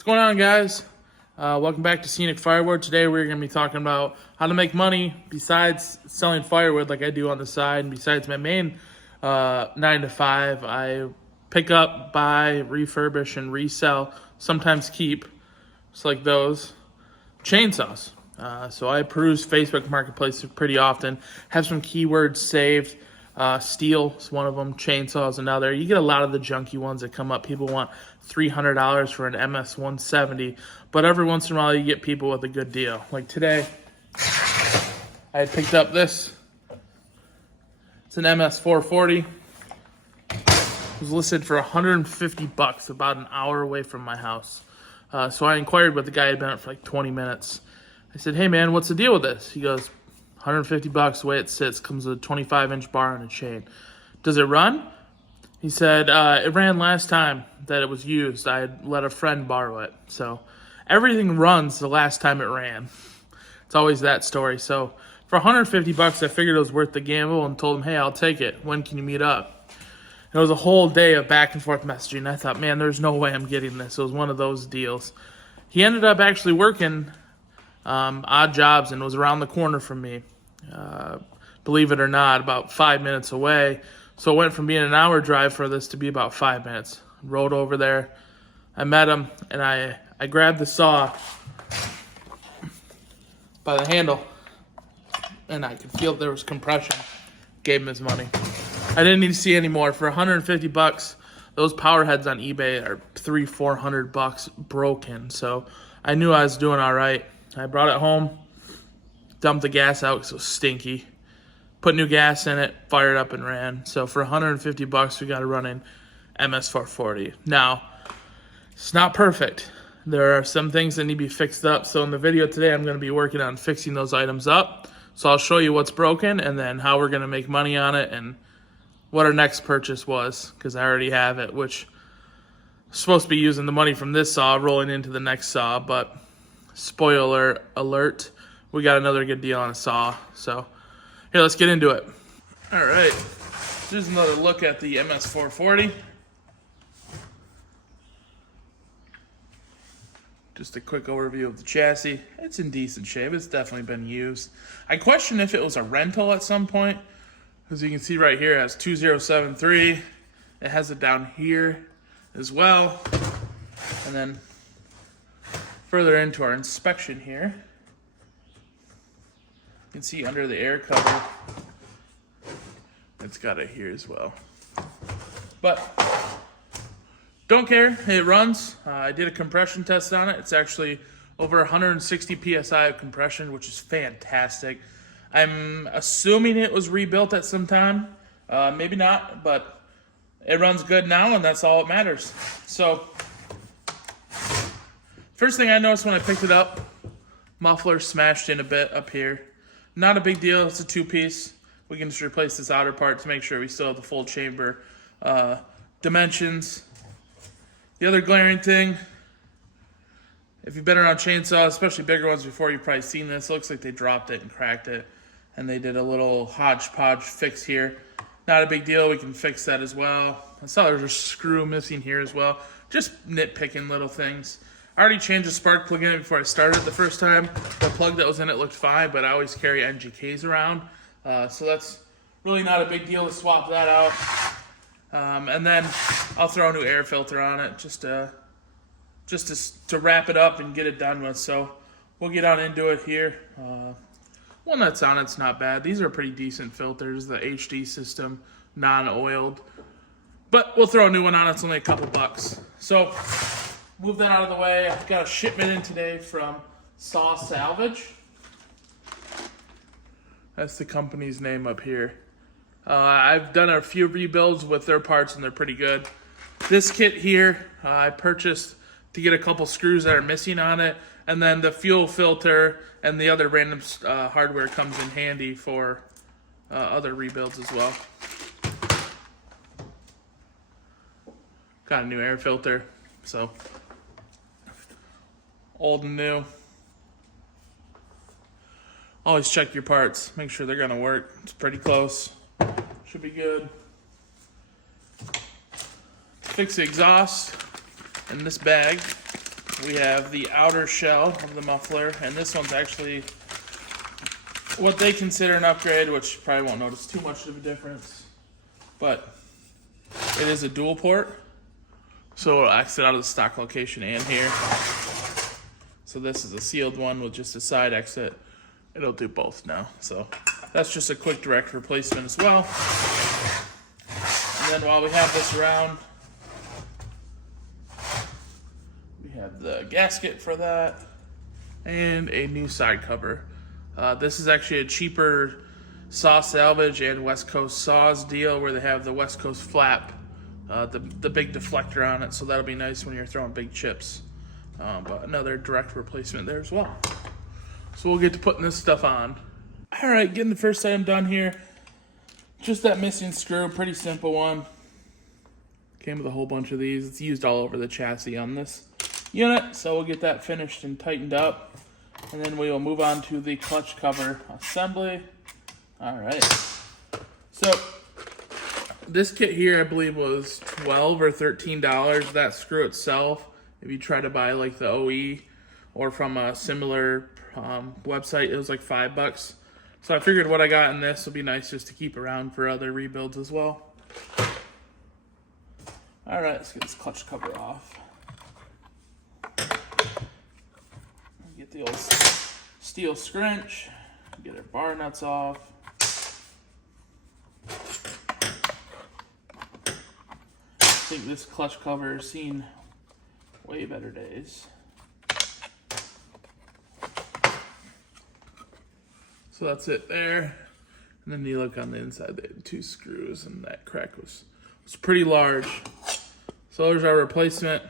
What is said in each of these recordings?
What's going on, guys? Welcome back to Scenic Firewood. Today we're going to be talking about how to make money besides selling firewood like I do on the side. And besides my main 9 to 5, I pick up, buy, refurbish, and resell, sometimes keep, just like those, chainsaws. So I peruse Facebook Marketplace pretty often, have some keywords saved. Stihl is one of them, chainsaws another. You get a lot of the junky ones that come up. People want $300 for an MS170, but every once in a while you get people with a good deal. Like today, I had picked up this. It's an MS440. It was listed for $150, about an hour away from my house. So I inquired with the guy. Had been up for like 20 minutes. I said, "Hey man, what's the deal with this?" He goes, $150 the way it sits, comes with a 25-inch bar and a chain. Does it run? He said, it ran last time that it was used. I had let a friend borrow it. So everything runs the last time it ran. It's always that story. So for $150, I figured it was worth the gamble and told him, "Hey, I'll take it. When can you meet up?" And it was a whole day of back and forth messaging. I thought, man, there's no way I'm getting this. It was one of those deals. He ended up actually working odd jobs and was around the corner from me. Believe it or not, about 5 minutes away. So it went from being an hour drive for this to be about 5 minutes. Rode over there. I met him, and I grabbed the saw by the handle, and I could feel there was compression. Gave him his money. I didn't need to see any more. For $150, those power heads on eBay are $300-400 broken. So I knew I was doing all right. I brought it home, dumped the gas out because it was stinky, put new gas in it, fired up and ran. So for $150, we got a running MS440. Now, it's not perfect. There are some things that need to be fixed up. So in the video today, I'm going to be working on fixing those items up. So I'll show you what's broken and then how we're going to make money on it and what our next purchase was, because I already have it, which I'm supposed to be using the money from this saw rolling into the next saw, but spoiler alert, we got another good deal on a saw. So here, let's get into it. All right, here's another look at the MS440. Just a quick overview of the chassis. It's in decent shape. It's definitely been used. I question if it was a rental at some point. As you can see right here, it has 2073. It has it down here as well. And then further into our inspection here, you can see under the air cover, it's got it here as well. But don't care, it runs. I did a compression test on it. It's actually over 160 PSI of compression, which is fantastic. I'm assuming it was rebuilt at some time. Maybe not, but it runs good now, and that's all that matters. So first thing I noticed when I picked it up, muffler smashed in a bit up here. Not a big deal, it's a two-piece. We can just replace this outer part to make sure we still have the full chamber dimensions. The other glaring thing, if you've been around chainsaws, especially bigger ones before, you've probably seen this. It looks like they dropped it and cracked it, and they did a little hodgepodge fix here. Not a big deal, we can fix that as well. I saw there's a screw missing here as well. Just nitpicking little things. I already changed the spark plug in it before I started the first time. The plug that was in it looked fine, but I always carry NGKs around. So that's really not a big deal to swap that out. And then I'll throw a new air filter on it just to wrap it up and get it done with. So we'll get on into it here. One that's on it's not bad. These are pretty decent filters, the HD system, non-oiled. But we'll throw a new one on. It's only a couple bucks. So move that out of the way. I've got a shipment in today from Saw Salvage. That's the company's name up here. I've done a few rebuilds with their parts and they're pretty good. This kit here, I purchased to get a couple screws that are missing on it, and then the fuel filter and the other random hardware comes in handy for other rebuilds as well. Got a new air filter, so old and new. Always check your parts, make sure they're gonna work. It's pretty close, should be good. Fix the exhaust in this bag. we have the outer shell of the muffler, and this one's actually what they consider an upgrade, which you probably won't notice too much of a difference. But it is a dual port, so it'll exit out of the stock location and here. So this is a sealed one with just a side exit. It'll do both now. So that's just a quick direct replacement as well. And then while we have this around, we have the gasket for that and a new side cover. This is actually a cheaper saw salvage and West Coast saws deal where they have the West Coast flap, the big deflector on it, so that'll be nice when you're throwing big chips. But another direct replacement there as well. So we'll get to putting this stuff on. All right, getting the first item done here. Just that missing screw, pretty simple one. Came with a whole bunch of these. It's used all over the chassis on this unit, so we'll get that finished and tightened up. And then we will move on to the clutch cover assembly. All right. So this kit here, I believe, was $12 or $13. That screw itself, if you try to buy like the OE or from a similar website, it was like $5. So I figured what I got in this would be nice just to keep around for other rebuilds as well. All right, let's get this clutch cover off. Get the old steel scrunch, get our bar nuts off. I think this clutch cover has seen way better days. So that's it there. And then you look on the inside, they had 2 screws and that crack was pretty large. So there's our replacement.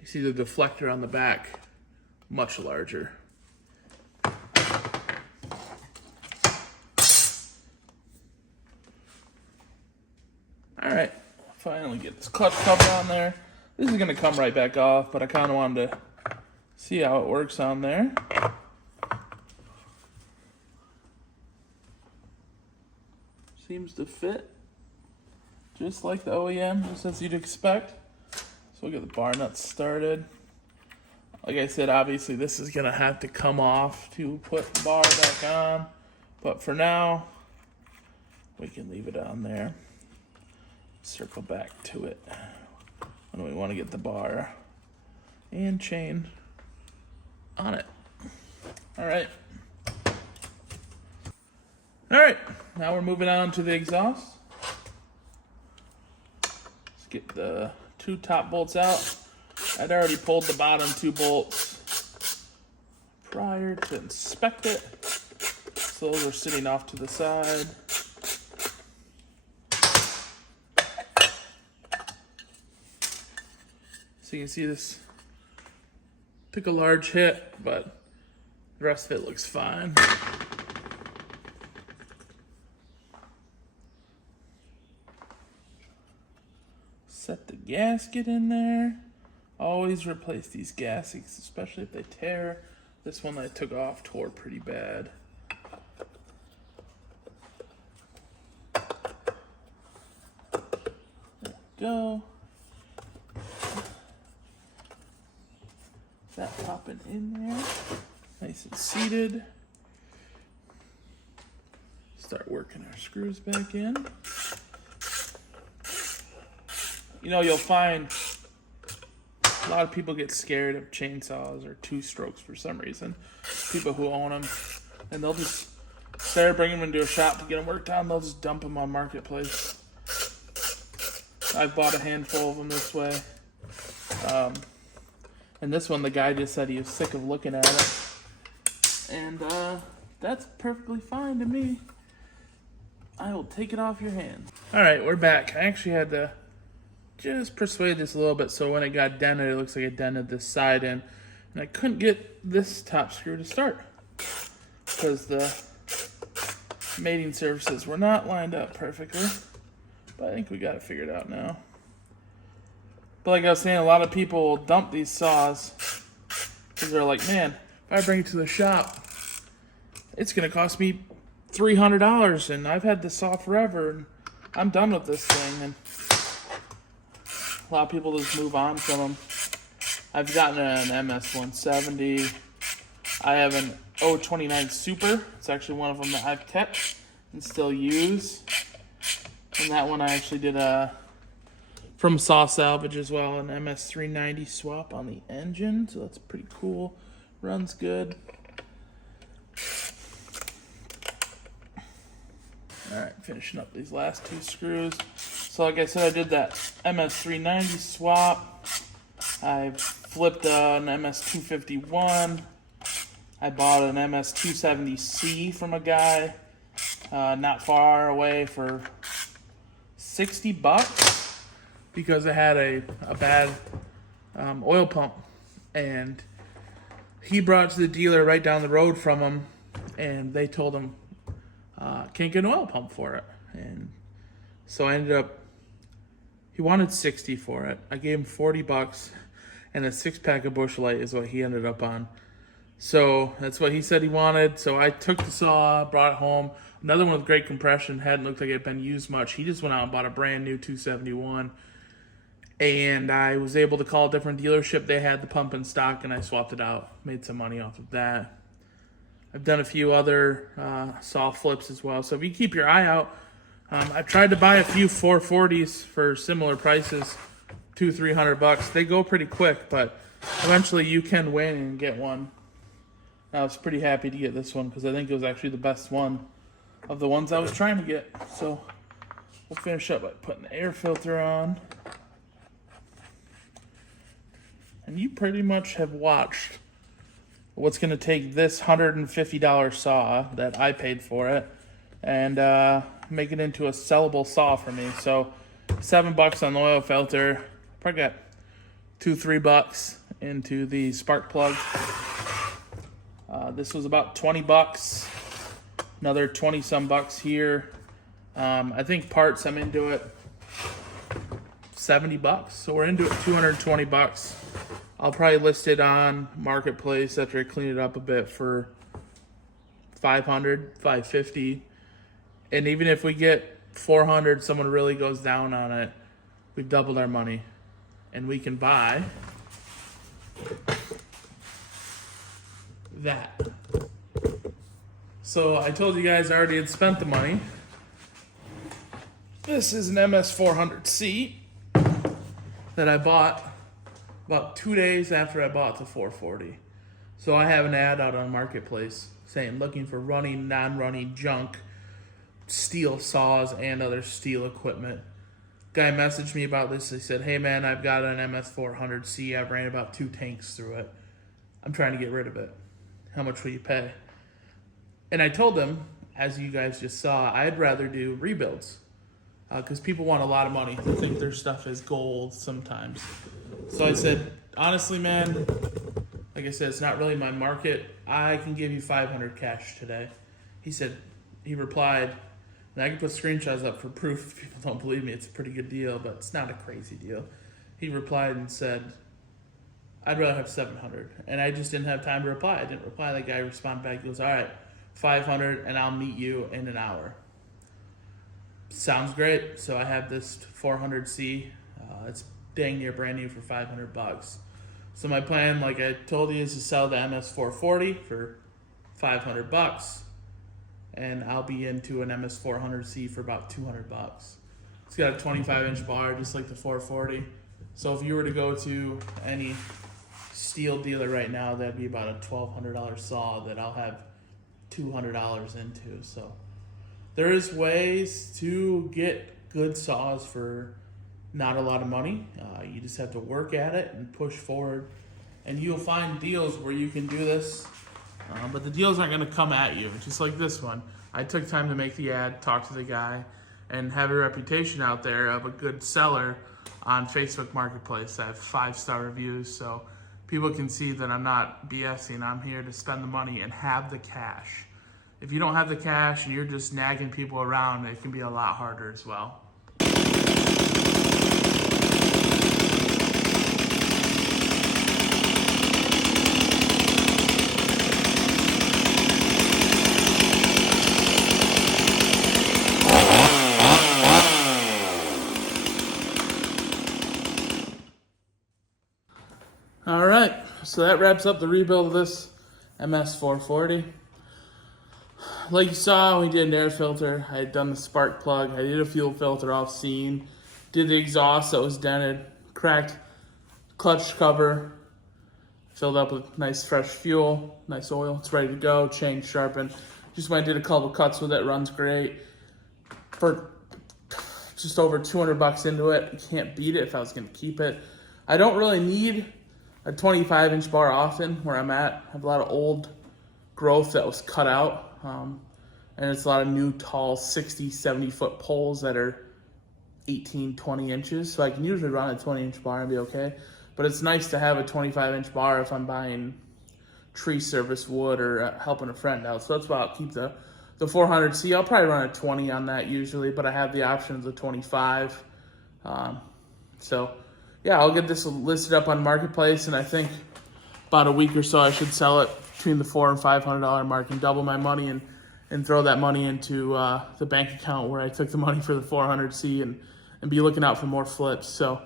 You see the deflector on the back, much larger. All right, finally get this clutch cover on there. This is gonna come right back off, but I kind of wanted to see how it works on there. Seems to fit just like the OEM, just as you'd expect. So we'll get the bar nuts started. Like I said, obviously this is gonna have to come off to put the bar back on, but for now, we can leave it on there. Circle back to it when we want to get the bar and chain on it. All right. All right, now we're moving on to the exhaust. Let's get the 2 top bolts out. I'd already pulled the bottom 2 bolts prior to inspect it. So those are sitting off to the side. So you can see this took a large hit, but the rest of it looks fine. Set the gasket in there. Always replace these gaskets, especially if they tear. This one that I took off tore pretty bad. There we go. That popping in there. Nice and seated. Start working our screws back in. You know, you'll find a lot of people get scared of chainsaws or 2-strokes for some reason. People who own them, and they'll just start bringing them into a shop to get them worked on. They'll just dump them on Marketplace. I've bought a handful of them this way. And this one, the guy just said he was sick of looking at it. And that's perfectly fine to me. I will take it off your hands. All right, we're back. I actually had to just persuade this a little bit so when it got dented, it looks like it dented this side in. And I couldn't get this top screw to start because the mating surfaces were not lined up perfectly. But I think we got it figured out now. But like I was saying, a lot of people will dump these saws because they're like, man, if I bring it to the shop, it's going to cost me $300 and I've had this saw forever and I'm done with this thing. And a lot of people just move on from them. I've gotten an MS170. I have an 029 Super. It's actually one of them that I've kept and still use. And that one I actually did from Saw Salvage as well, an MS390 swap on the engine. So that's pretty cool. Runs good. Alright, finishing up these last two screws. So like I said, I did that MS390 swap. I flipped an MS251. I bought an MS270C from a guy not far away for $60 because it had a bad oil pump. And he brought it to the dealer right down the road from him, and they told him, can't get an oil pump for it. And so I ended up, he wanted 60 for it. I gave him $40, and a 6-pack of Busch Light is what he ended up on. So that's what he said he wanted. So I took the saw, brought it home. Another one with great compression, hadn't looked like it had been used much. He just went out and bought a brand new 271. And I was able to call a different dealership. They had the pump in stock, and I swapped it out. Made some money off of that. I've done a few other saw flips as well. So if you keep your eye out, I've tried to buy a few 440s for similar prices, $200-300. They go pretty quick, but eventually you can win and get one. I was pretty happy to get this one because I think it was actually the best one of the ones I was trying to get. So we'll finish up by putting the air filter on. And you pretty much have watched what's going to take this $150 saw that I paid for it and make it into a sellable saw for me. So $7 on the oil filter. Probably got $2-3 into the spark plug. This was about $20. Another 20-some bucks here. I think parts, I'm into it $70. So we're into it $220. I'll probably list it on Marketplace after I clean it up a bit for $500, $550. And even if we get $400, someone really goes down on it, we've doubled our money. And we can buy that. So I told you guys I already had spent the money. This is an MS400C that I bought about 2 days after I bought the 440. So I have an ad out on Marketplace saying looking for running, non-running junk, Stihl saws, and other Stihl equipment. Guy messaged me about this. He said, hey man, I've got an MS400C. I've ran about 2 tanks through it. I'm trying to get rid of it. How much will you pay? And I told him, as you guys just saw, I'd rather do rebuilds. Because people want a lot of money. They think their stuff is gold sometimes. So I said, honestly, man, like I said, it's not really my market. I can give you $500 cash today. He replied, and I can put screenshots up for proof if people don't believe me. It's a pretty good deal, but it's not a crazy deal. He replied and said, I'd rather have $700. And I just didn't have time to reply. I didn't reply. The guy responded back. He goes, all right, $500, and I'll meet you in an hour. Sounds great. So I have this 400C. It's dang near brand new for $500. So my plan, like I told you, is to sell the MS440 for $500, and I'll be into an MS400C for about $200. It's got a 25-inch bar, just like the 440. So if you were to go to any Stihl dealer right now, that'd be about a $1,200 saw that I'll have $200 into. So there is ways to get good saws for not a lot of money. You just have to work at it and push forward, and you'll find deals where you can do this. But the deals aren't going to come at you, just like this one. I took time to make the ad, talk to the guy, and have a reputation out there of a good seller on Facebook Marketplace. I have 5-star reviews, so people can see that I'm not BSing. I'm here to spend the money and have the cash. If you don't have the cash and you're just nagging people around, it can be a lot harder as well. All right, so that wraps up the rebuild of this MS440. Like you saw, we did an air filter. I had done the spark plug. I did a fuel filter off scene. Did the exhaust that was dented. Cracked clutch cover. Filled up with nice fresh fuel, nice oil. It's ready to go. Chain sharpened. Just went and did a couple cuts with it. Runs great. For just over 200 bucks into it, you can't beat it if I was going to keep it. I don't really need a 25-inch bar often where I'm at. I have a lot of old growth that was cut out. And it's a lot of new, tall, 60, 70-foot poles that are 18, 20 inches. So I can usually run a 20-inch bar and be okay. But it's nice to have a 25-inch bar if I'm buying tree service wood or helping a friend out. So that's why I'll keep the 400C. I'll probably run a 20 on that usually, but I have the option of the 25. So yeah, I'll get this listed up on Marketplace, and I think about a week or so I should sell it between the $400 and $500 mark and double my money and throw that money into the bank account where I took the money for the 400C and be looking out for more flips. So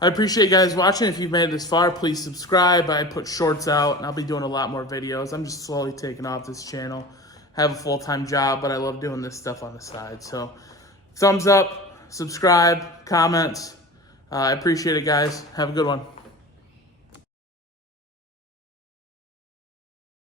I appreciate you guys watching. If you've made it this far, please subscribe. I put shorts out, and I'll be doing a lot more videos. I'm just slowly taking off this channel. I have a full-time job, but I love doing this stuff on the side. So thumbs up, subscribe, comments. I appreciate it, guys. Have a good one.